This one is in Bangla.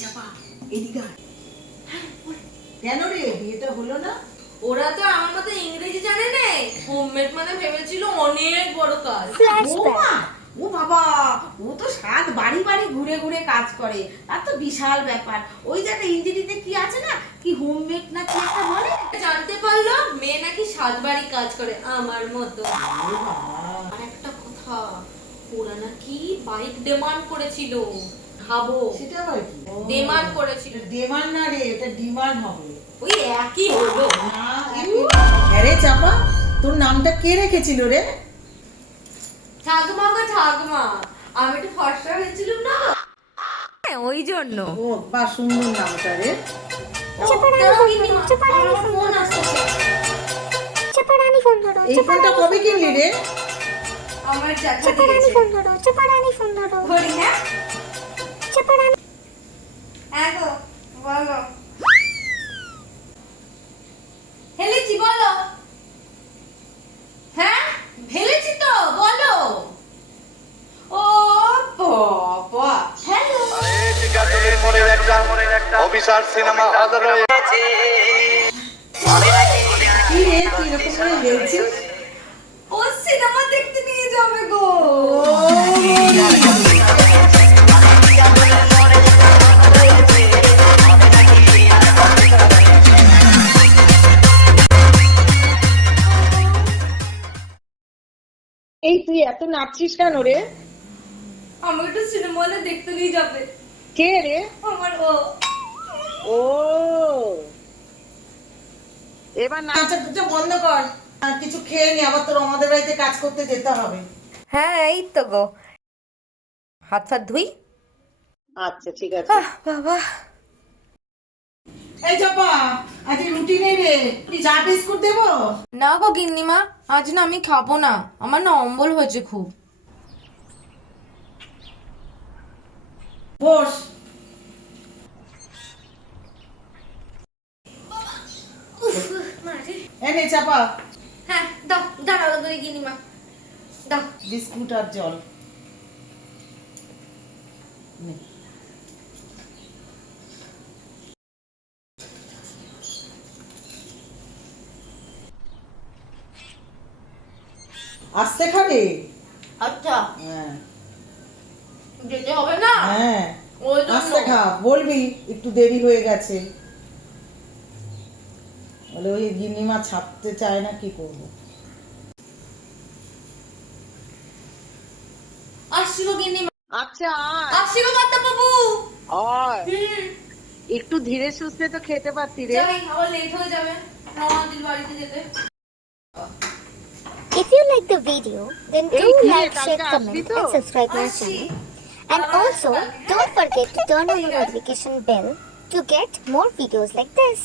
চাপা এদিকে আয়। কেন রে বিয়েটা হলো না? ওরা তো আমার মতো ইংরেজি জানে না, হোমমেড মানে ভেবেছিল অনেক বড় কাজ। বৌমা, ও বাবা, ও তো সাত বাড়ি বাড়ি ঘুরে ঘুরে কাজ করে, আর তো বিশাল ব্যাপার। ওই যে একটা ইঞ্জিনিতে কি আছে না, কি হোমমেড না কি একটা বলে, জানতে পারলো মেয়ে নাকি 7 বাড়ি কাজ করে আমার মতো। ও বাবা। আর একটা কথা, ওরা নাকি বাইক ডিমান্ড করেছিল। ভাবো, সেটা আবার কি? ডিমান্ড করেছিল। ডিমান্ড না রে, এটা ডিমান্ড হবে। ওই একই হলো। না, আরে চাপা, তোর নামটা কে রেখেছিল রে? ঠাকুমা গো ঠাকুমা, আমি একটু ফর্সা হয়েছিলাম না, ওই জন্য। ও বা সুন্দর নামটা রে। ফোন আসছে। এই ফোনটা কবে কিনলি রে? আমার চাচা দিয়েছে। ধরি না? হ্যাঁ গো, বলো। হেলেছি বলো। হ্যাঁ ভেলেছি তো, বলো। ও বাবা, হ্যালো। অফিসার সিনেমা হাজার হয়েছে। কি রে তুই এরকম করে বলছিস? ও সিনেমা দেখতে নিয়ে যাবে গো। এই তুই এত নাচছিস কেন রে? আমার একটু সিনেমা হলে দেখতে নিয়ে যাবে। কে রে? আমার ও, এবার নাচাটা বন্ধ কর, কিছু খেয়ে নি, আবার তোর আমাদের বাড়িতে কাজ করতে যেতে হবে। হ্যাঁ এই তো গো, হাত ফাত ধুই। আচ্ছা ঠিক আছে। বাবা, এই চাপা, আজ রুটি নেই রে, তুই চা বিস্কুট দেবো? না গো গিন্নিমা, আজ না আমি খাবো না, আমার না অম্বল হয়েছে খুব। বস। এনে চাপা, হ্যাঁ দাও, দাঁড়াও দুই গিন্নিমা, দাও। বিস্কুট আর জল নে। আস্তে খাবে? আচ্ছা, হ্যাঁ যেতে হবে না। হ্যাঁ, ওই জন্য। আস্তে খা, বলবি একটু দেরি হয়ে গেছে বলে, ওই গিন্নিমা ছাড়তে চায় না, কি করবো। আসছি গো গিন্নিমা। আচ্ছা আসছি গো বাচ্চা বাবু। একটু ধীরে সুস্থে তো খেতে পারতি রে। যাই, আবার লেট হয়ে যাবে ননদির বাড়িতে যেতে। If you like the video, then do like, share, comment and subscribe my channel. And also, don't forget to turn on the notification bell to get more videos like this.